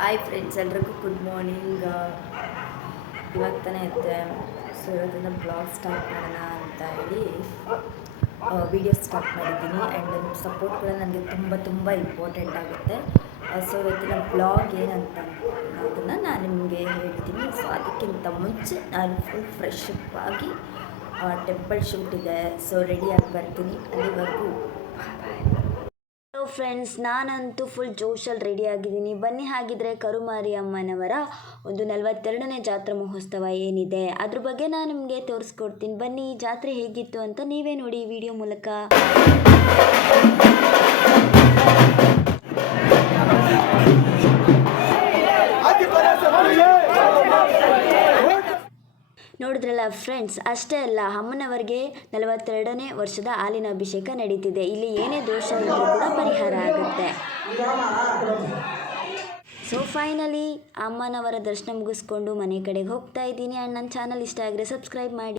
Hi friends, ಎಲ್ರಿಗೂ good morning. ಇವಾಗ ತಾನೇ ಇರುತ್ತೆ. ಸೊ ಇವತ್ತಿಂದ ಬ್ಲಾಗ್ ಸ್ಟಾರ್ಟ್ ಮಾಡೋಣ ಅಂತ ಹೇಳಿ ವಿಡಿಯೋ ಸ್ಟಾರ್ಟ್ ಮಾಡಿದ್ದೀನಿ. ಆ್ಯಂಡ್ ನಿಮ್ಮ ಸಪೋರ್ಟ್ ಕೂಡ ನನಗೆ ತುಂಬ ಇಂಪಾರ್ಟೆಂಟ್ ಆಗುತ್ತೆ. ಸೊ ಇವತ್ತಿನ ಬ್ಲಾಗ್ ಏನಂತ ಅದನ್ನು ನಾನು ನಿಮಗೆ ಹೇಳ್ತೀನಿ. ಸೊ ಅದಕ್ಕಿಂತ ಮುಂಚೆ ನಾನು ಫುಲ್ ಫ್ರೆಶ್ ಅಪ್ ಆಗಿ ಟೆಂಪಲ್ ಶೂಟ್ ಇದೆ. ಸೊ ರೆಡಿಯಾಗಿ ಬರ್ತೀನಿ. ಅಲ್ಲಿವರೆಗೂ ಹಲೋ ಫ್ರೆಂಡ್ಸ್, ನಾನಂತೂ ಫುಲ್ ಜೋಶಲ್ಲಿ ರೆಡಿ ಆಗಿದ್ದೀನಿ. ಬನ್ನಿ ಹಾಗಿದ್ರೆ ಕರುಮಾರಿ ಅಮ್ಮನವರ ಒಂದು 42ನೇ ಜಾತ್ರಾ ಮಹೋತ್ಸವ ಏನಿದೆ ಅದ್ರ ಬಗ್ಗೆ ನಾನು ನಿಮಗೆ ತೋರಿಸ್ಕೊಡ್ತೀನಿ. ಬನ್ನಿ, ಜಾತ್ರೆ ಹೇಗಿತ್ತು ಅಂತ ನೀವೇ ನೋಡಿ ಈ ವಿಡಿಯೋ ಮೂಲಕ. ನೋಡಿದ್ರಲ್ಲ ಫ್ರೆಂಡ್ಸ್, ಅಷ್ಟೇ ಅಲ್ಲ, ಅಮ್ಮನವರಿಗೆ 42ನೇ ವರ್ಷದ ಹಾಲಿನ ಅಭಿಷೇಕ ನಡೀತಿದೆ. ಇಲ್ಲಿ ಏನೇ ದೋಷ ಇದ್ರೂ ಕೂಡ ಪರಿಹಾರ ಆಗುತ್ತೆ. ಸೊ ಫೈನಲಿ ಅಮ್ಮನವರ ದರ್ಶನ ಮುಗಿಸ್ಕೊಂಡು ಮನೆ ಕಡೆಗೆ ಹೋಗ್ತಾ ಇದ್ದೀನಿ. ಆ್ಯಂಡ್ ನನ್ನ ಚಾನಲ್ ಇಷ್ಟ ಆಗಿದ್ರೆ ಸಬ್ಸ್ಕ್ರೈಬ್ ಮಾಡಿ.